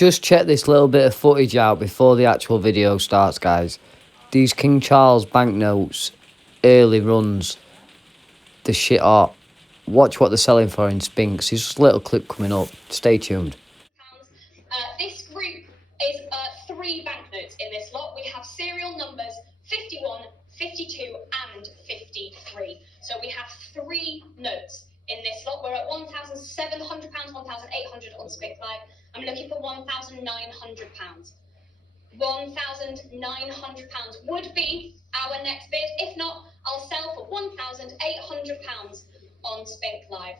Just check this little bit of footage out before the actual video starts, guys. These King Charles banknotes, early runs, the shit hot. Watch what they're selling for in Spinks. There's just a little clip coming up. Stay tuned. This group is 3 banknotes in this lot. We have serial numbers 51, 52 and 53. So we have 3 notes in this lot. We're at £1,700, 1,800 on Spink Live. I'm looking for £1,900. £1,900 would be our next bid. If not, I'll sell for £1,800 on Spink Live.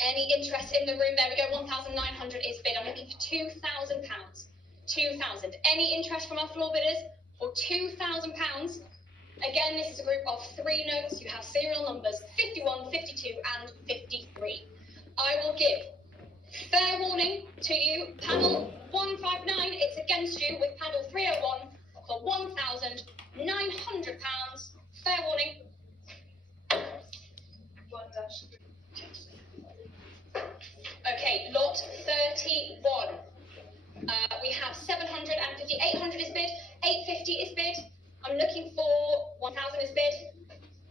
Any interest in the room? There we go. 1,900 is bid. I'm looking for £2,000. 2,000. Any interest from our floor bidders for £2,000? Again, this is a group of 3 notes. You have serial numbers 51, 52 and 53. I will give fair warning to you. Panel 159, it's against you with panel 301 for £1,900. Fair warning. Okay, lot 31. We have 750, 800 is bid, 850 is bid. I'm looking for 1,000 is bid.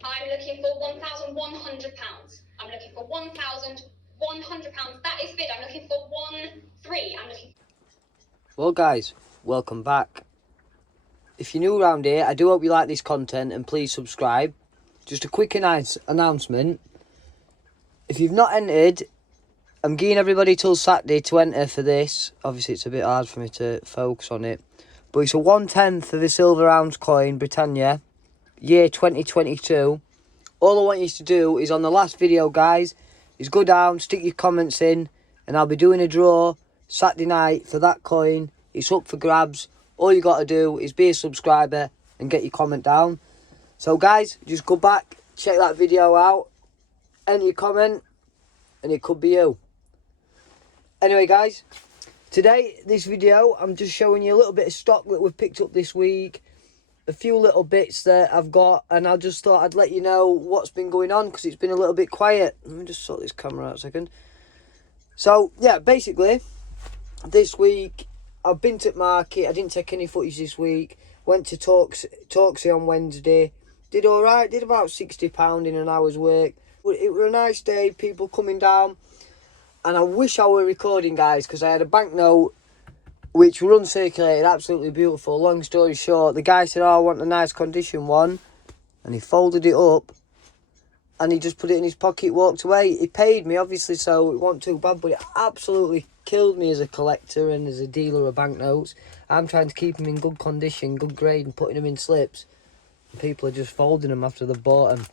I'm looking for £1,100. I'm looking for £1,100. That is bid. I'm looking for 1,300. I'm looking. Well, guys, welcome back. If you're new around here, I do hope you like this content and please subscribe. Just a quick announcement. If you've not entered, I'm giving everybody till Saturday to enter for this. Obviously, it's a bit hard for me to focus on it. But it's a 1/10 of a silver ounce coin, Britannia, year 2022. All I want you to do is on the last video, guys, is go down, stick your comments in, and I'll be doing a draw Saturday night for that coin. It's up for grabs. All you got to do is be a subscriber and get your comment down. So, guys, just go back, check that video out, enter your comment, and it could be you. Anyway, guys, today, this video, I'm just showing you a little bit of stock that we've picked up this week. A few little bits that I've got, and I just thought I'd let you know what's been going on, because it's been a little bit quiet. Let me just sort this camera out a second. So, yeah, basically, this week, I've been to market. I didn't take any footage this week. Went to Torksey on Wednesday. Did alright, did about £60 in an hour's work. It was a nice day, people coming down. And I wish I were recording, guys, because I had a banknote which were uncirculated, absolutely beautiful. Long story short, the guy said, oh, I want a nice condition one. And he folded it up and he just put it in his pocket, walked away. He paid me, obviously, so it wasn't too bad, but it absolutely killed me as a collector and as a dealer of banknotes. I'm trying to keep them in good condition, good grade, and putting them in slips. And people are just folding them after they've bought them.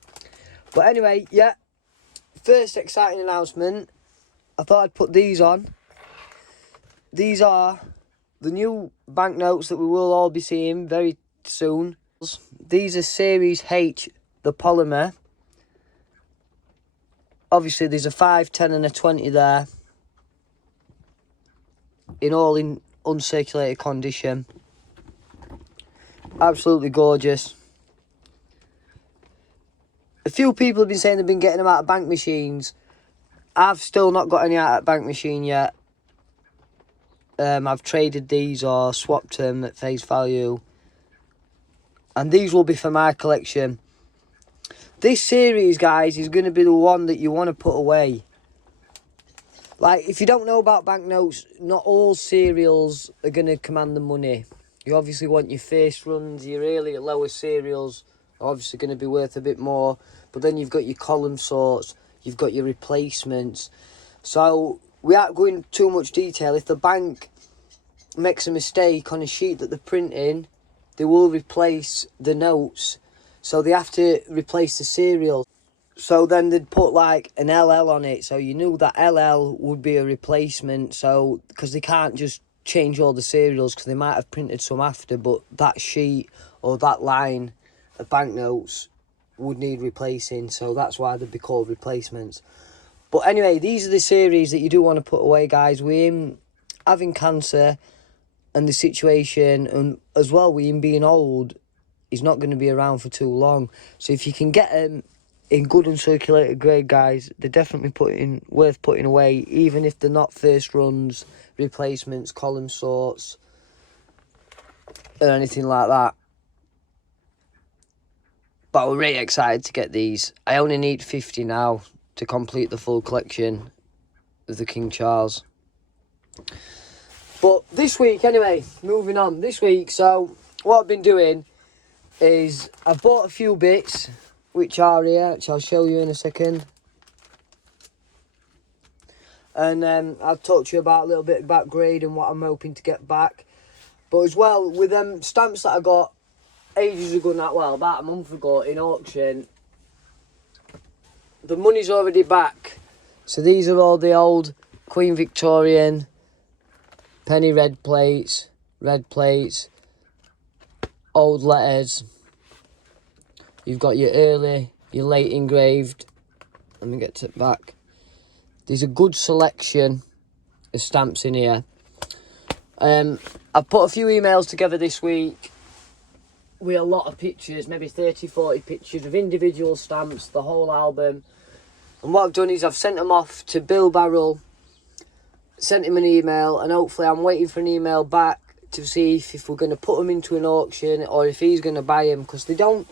But anyway, yeah, first exciting announcement. I thought I'd put these on. These are the new banknotes that we will all be seeing very soon. These are Series H, the polymer. Obviously, there's a 5, 10 and a 20 there. In uncirculated condition. Absolutely gorgeous. A few people have been saying they've been getting them out of bank machines. I've still not got any out of bank machine yet. I've traded these or swapped them at face value. And these will be for my collection. This series, guys, is going to be the one that you want to put away. Like, if you don't know about banknotes, not all serials are going to command the money. You obviously want your first runs, your early lower serials are obviously going to be worth a bit more. But then you've got your column sorts. You've got your replacements. So, without going into too much detail, if the bank makes a mistake on a sheet that they're printing, they will replace the notes. So, they have to replace the serial. So, then they'd put like an LL on it. So, you knew that LL would be a replacement. So, because they can't just change all the serials, because they might have printed some after. But that sheet or that line of banknotes would need replacing, so that's why they'd be called replacements. But anyway, these are the series that you do want to put away, guys. With him having cancer and the situation, and as well with him being old, he's not going to be around for too long. So if you can get him in good uncirculated grade, guys. They're definitely worth putting away, even if they're not first runs, replacements, column sorts, or anything like that. But we're really excited to get these. I only need 50 now to complete the full collection of the King Charles. But this week, anyway, moving on. This week, so what I've been doing is I've bought a few bits, which are here, which I'll show you in a second. And I'll talk to you about a little bit about grade and what I'm hoping to get back. But as well, with them stamps that I got ages ago now, well, about a month ago in auction, the money's already back. So these are all the old Queen Victorian penny red plates, old letters. You've got your early, your late engraved. Let me get to it back. There's a good selection of stamps in here. I've put a few emails together this week with a lot of pictures, maybe 30, 40 pictures of individual stamps, the whole album. And what I've done is I've sent them off to Bill Barrell, sent him an email, and hopefully I'm waiting for an email back to see if we're going to put them into an auction or if he's going to buy them, because they don't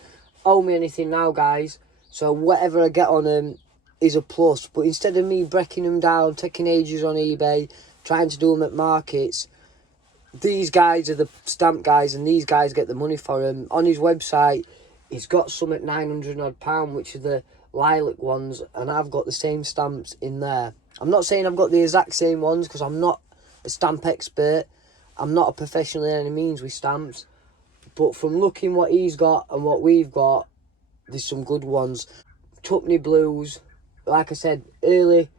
owe me anything now, guys. So whatever I get on them is a plus. But instead of me breaking them down, taking ages on eBay, trying to do them at markets, these guys are the stamp guys, and these guys get the money for them. On his website, he's got some at £900 odd, which are the lilac ones, and I've got the same stamps in there. I'm not saying I've got the exact same ones, because I'm not a stamp expert. I'm not a professional in any means with stamps. But from looking what he's got and what we've got, there's some good ones. Tuppenny blues, like I said, early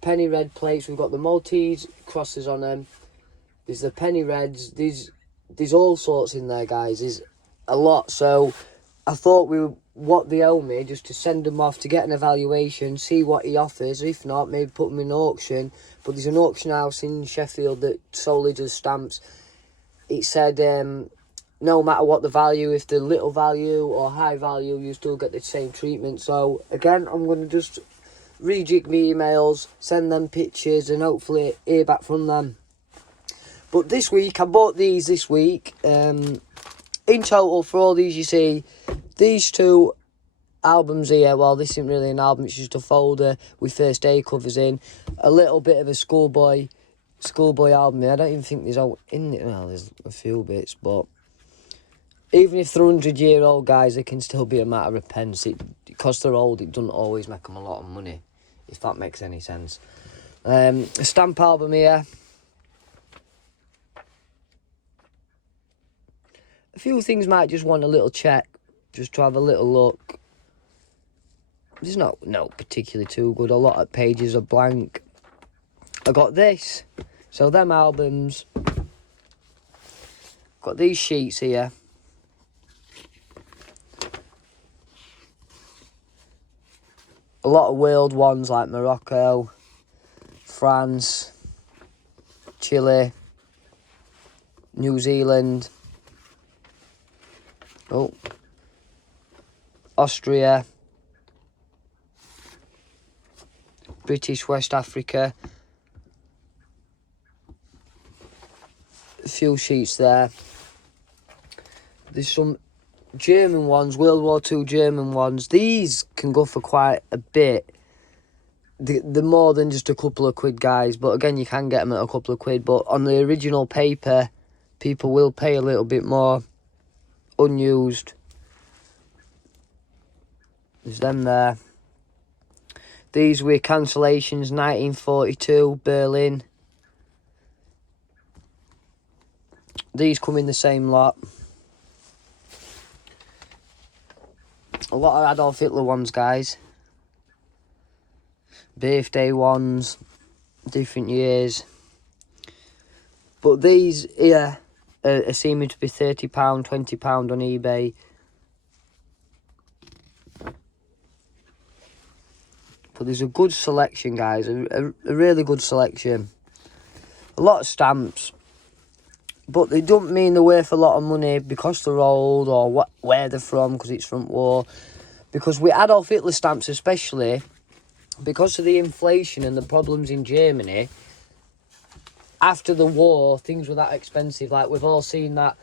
penny red plates. We've got the Maltese crosses on them. There's the penny reds. There's all sorts in there, guys. There's a lot. So I thought what they owe me, just to send them off to get an evaluation, see what he offers. If not, maybe put them in auction. But there's an auction house in Sheffield that solely does stamps. It said no matter what the value, if they're little value or high value, you still get the same treatment. So again, I'm going to just rejig my emails, send them pictures, and hopefully hear back from them. But this week, I bought these this week. In total, for all these you see, these two albums here, well, this isn't really an album, it's just a folder with first day covers in. A little bit of a schoolboy album here. I don't even think there's all in it. Well, there's a few bits, but even if they're 100-year-old guys, they can still be a matter of pence. Because they're old, it doesn't always make them a lot of money, if that makes any sense. A stamp album here. A few things might just want a little check, just to have a little look. There's no particularly too good. A lot of pages are blank. I got this. So them albums. Got these sheets here. A lot of world ones like Morocco, France, Chile, New Zealand. Austria, British West Africa. A few sheets there. There's some German ones, World War II German ones. These can go for quite a bit. They're more than just a couple of quid, guys. But again, you can get them at a couple of quid. But on the original paper, people will pay a little bit more. Unused. There's them there. These were cancellations, 1942, Berlin. These come in the same lot. A lot of Adolf Hitler ones, guys. Birthday ones, different years. But these here are seeming to be £30, £20 on eBay. But there's a good selection, guys. A really good selection. A lot of stamps. But they don't mean they're worth a lot of money because they're old or where they're from, because it's from war. because with Adolf Hitler stamps especially, because of the inflation and the problems in Germany, after the war, things were that expensive. Like, we've all seen that.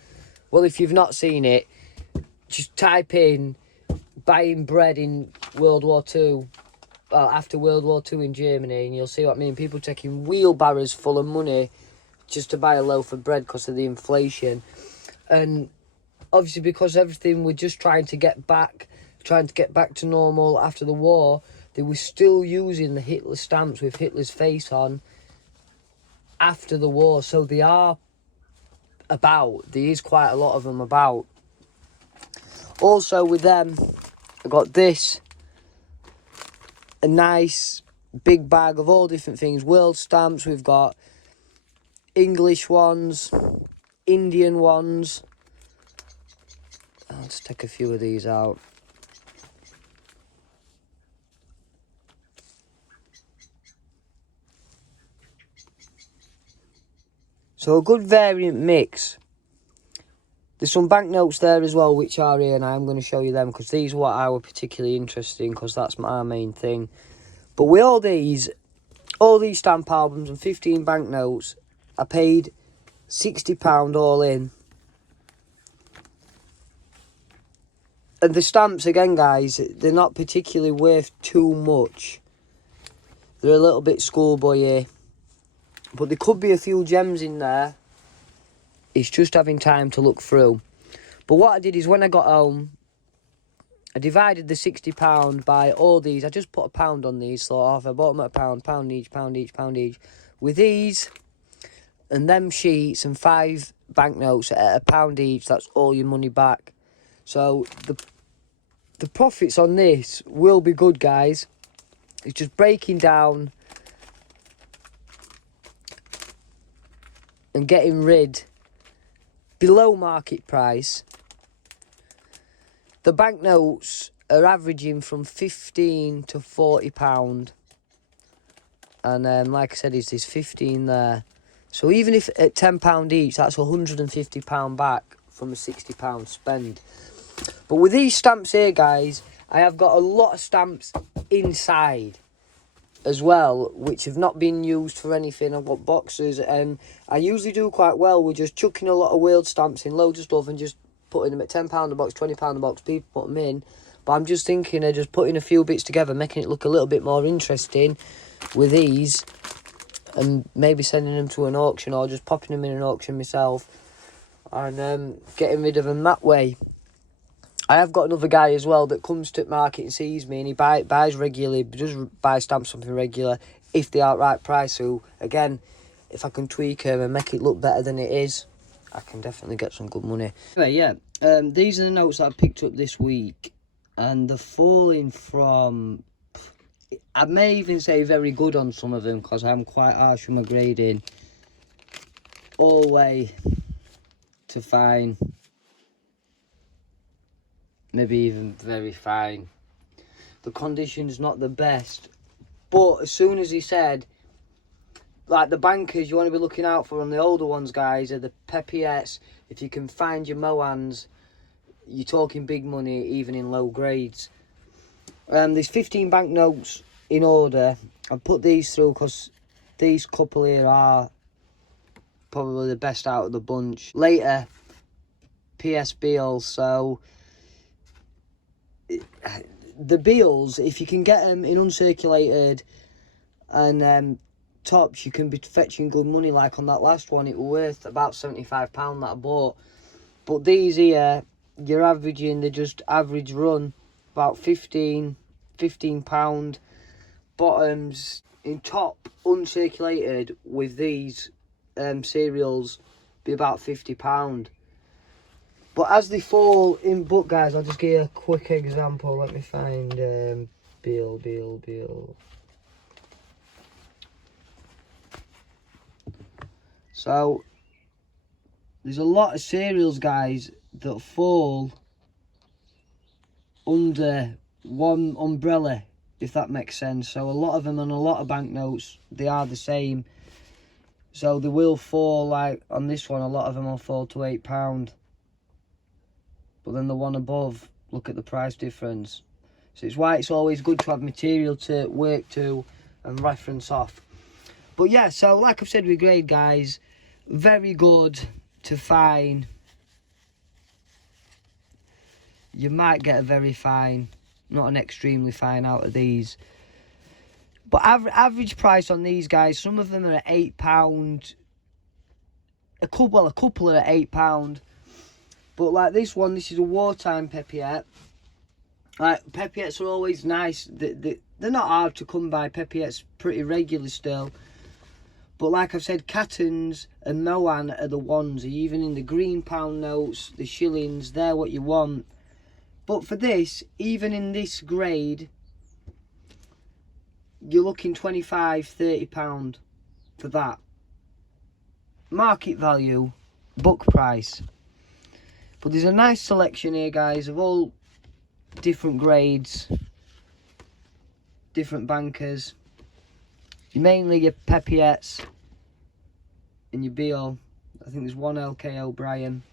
Well, if you've not seen it, just type in buying bread in World War Two, well, after World War Two in Germany, and you'll see what I mean. People taking wheelbarrows full of money just to buy a loaf of bread because of the inflation. And obviously, because everything we're just trying to get back to normal after the war, they were still using the Hitler stamps with Hitler's face on after the war. So they are about. There is quite a lot of them about. Also with them, I got this. A nice big bag of all different things. World stamps. We've got English ones, Indian ones. Let's take a few of these out. So a good variant mix. There's some banknotes there as well, which are here, and I'm going to show you them because these are what I were particularly interested in, because that's my main thing. But with all these stamp albums and 15 banknotes, I paid £60 all in. And the stamps, again, guys, they're not particularly worth too much. They're a little bit schoolboy-y. But there could be a few gems in there. It's just having time to look through. But what I did is, when I got home, I divided the £60 by all these. I just put a pound on these, sort of. I bought them at a pound each, pound each, pound each. With these and them sheets and 5 banknotes at a pound each, that's all your money back. So the profits on this will be good, guys. It's just breaking down and getting rid below market price. The banknotes are averaging from £15 to £40. And like I said, there's 15 there. So even if at £10 each, that's £150 back from a £60 spend. But with these stamps here, guys, I have got a lot of stamps inside as well, which have not been used for anything. I've got boxes, and I usually do quite well with just chucking a lot of world stamps in loads of stuff and just putting them at £10 a box, £20 a box. People put them in. But I'm just thinking of just putting a few bits together, making it look a little bit more interesting with these, and maybe sending them to an auction or just popping them in an auction myself and getting rid of them that way. I have got another guy as well that comes to the market and sees me, and he buys regularly, does buy stamps something regular if they are right price. So again, if I can tweak them and make it look better than it is, I can definitely get some good money. Anyway, yeah, these are the notes that I picked up this week, and they're falling from, I may even say very good on some of them, because I'm quite harsh with my grading, all the way to fine, maybe even very fine. The condition's not the best, but as soon as he said, like, the bankers you want to be looking out for on the older ones, guys, are the Pepiettes. If you can find your Mohans, you're talking big money even in low grades. There's 15 banknotes in order. I've put these through because these couple here are probably the best out of the bunch. Later, PS Beals. So the Beals, if you can get them in uncirculated and tops, you can be fetching good money. Like on that last one, it was worth about £75 that I bought. But these here, you're averaging, they're just average run about £15. Bottoms in top uncirculated with these cereals be about £50. But as they fall in book, guys, I'll just give you a quick example. Let me find Beal. So there's a lot of cereals, guys, that fall under one umbrella, if that makes sense. So a lot of them on a lot of banknotes, they are the same. So they will fall, like on this one, a lot of them will fall to £8. But then the one above, look at the price difference. So it's why it's always good to have material to work to and reference off. But yeah, so like I've said with grade, guys, very good to fine. You might get a very fine, not an extremely fine out of these. But average price on these, guys, some of them are at £8. A couple are at £8. But like this one, this is a wartime Peppiette. Like, Peppiettes are always nice. They're not hard to come by. Peppiettes pretty regular still. But like I've said, Cattons and Moan are the ones. Even in the green pound notes, the shillings, they're what you want. But for this, even in this grade, you're looking £25, £30 for that. Market value, book price. But there's a nice selection here, guys, of all different grades, different bankers. Mainly your Pepiettes and your BO. I think there's one LK O'Brien.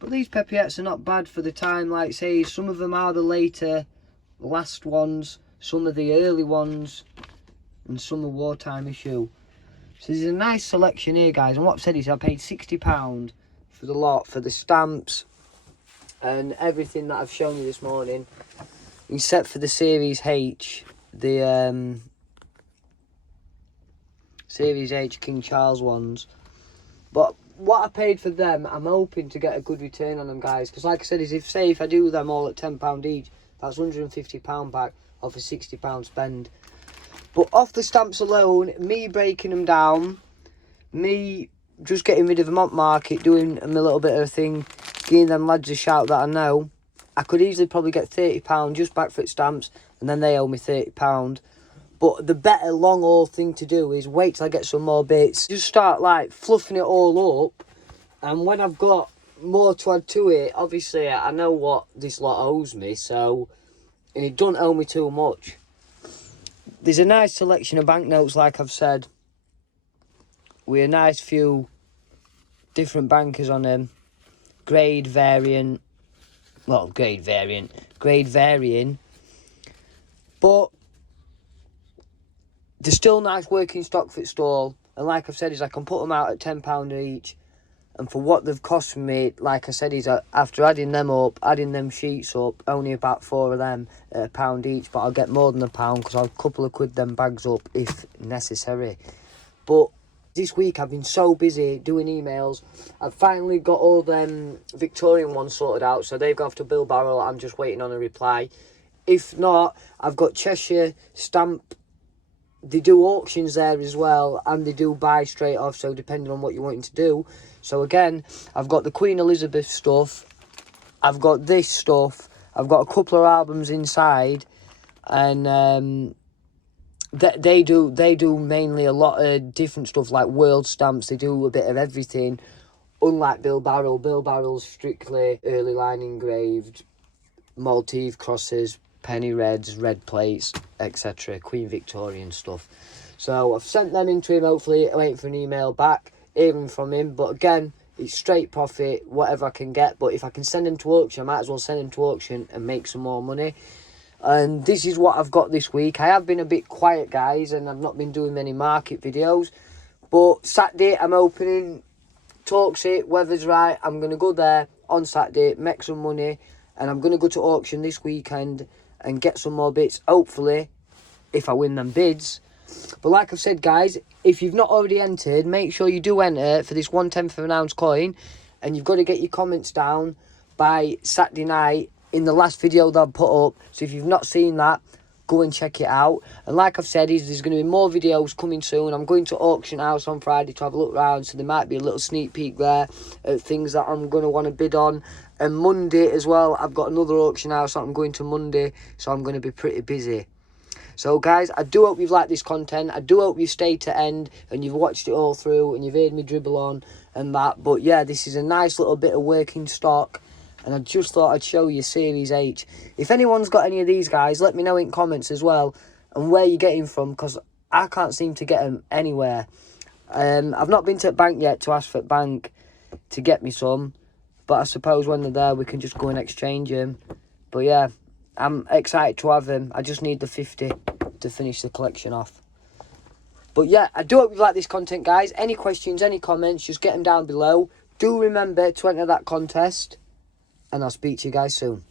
But these Pepiettes are not bad for the time. Like say, some of them are the later, last ones, some are the early ones, and some are wartime issue. So there's a nice selection here, guys. And what I've said is I paid £60 for the lot, for the stamps and everything that I've shown you this morning, except for the Series H, the Series H King Charles ones. But what I paid for them, I'm hoping to get a good return on them, guys, because like I said, is if I do them all at £10 each, that's £150 back off a £60 spend. But off the stamps alone, me breaking them down, me just getting rid of them on market, doing them a little bit of a thing, giving them lads a shout that I know, I could easily probably get £30 just back for stamps, and then they owe me £30. But the better long haul thing to do is wait till I get some more bits, just start like fluffing it all up, and when I've got more to add to it, obviously I know what this lot owes me, so, and it don't owe me too much. There's a nice selection of banknotes, like I've said, with a nice few different bankers on them. Grade varying. But they're still nice working stock for stall. And like I've said, is I can put them out at £10 each. And for what they've cost me, like I said, is after adding them up, adding them sheets up, only about 4 of them at £1 each. But I'll get more than £1 because I'll a couple of quid them bags up if necessary. But this week I've been so busy doing emails. I've finally got all them Victorian ones sorted out. So they've gone off to Bill Barrel. I'm just waiting on a reply. If not, I've got Cheshire Stamp. They do auctions there as well, and they do buy straight off, so depending on what you're wanting to do. So again, I've got the Queen Elizabeth stuff, I've got this stuff, I've got a couple of albums inside, and they do mainly a lot of different stuff like world stamps. They do a bit of everything, unlike Bill Barrel. Bill Barrel's strictly early line engraved, Maltese crosses, penny reds, red plates, etc. Queen Victorian stuff. So I've sent them into him, hopefully waiting for an email back, hearing from him. But again, it's straight profit, whatever I can get. But if I can send them to auction, I might as well send them to auction and make some more money. And this is what I've got this week. I have been a bit quiet, guys, and I've not been doing many market videos. But Saturday, I'm opening Talks It, weather's right. I'm going to go there on Saturday, make some money. And I'm going to go to auction this weekend and get some more bits, hopefully, if I win them bids. But like I've said, guys, if you've not already entered, make sure you do enter for this 1/10 of an ounce coin. And you've got to get your comments down by Saturday night in the last video that I've put up. So if you've not seen that, go and check it out. And like I've said, there's going to be more videos coming soon. I'm going to auction house on Friday to have a look around, so there might be a little sneak peek there at things that I'm going to want to bid on. And Monday as well, I've got another auction house that I'm going to Monday, so I'm going to be pretty busy. So guys, I do hope you've liked this content. I do hope you stayed to end and you've watched it all through and you've heard me dribble on and that. But yeah, this is a nice little bit of working stock, and I just thought I'd show you Series H. If anyone's got any of these, guys, let me know in comments as well and where you're getting from, because I can't seem to get them anywhere. I've not been to the bank yet to ask for the bank to get me some, but I suppose when they're there we can just go and exchange them. But yeah, I'm excited to have them. I just need the 50 to finish the collection off. But yeah, I do hope you like this content, guys. Any questions, any comments, just get them down below. Do remember to enter that contest. And I'll speak to you guys soon.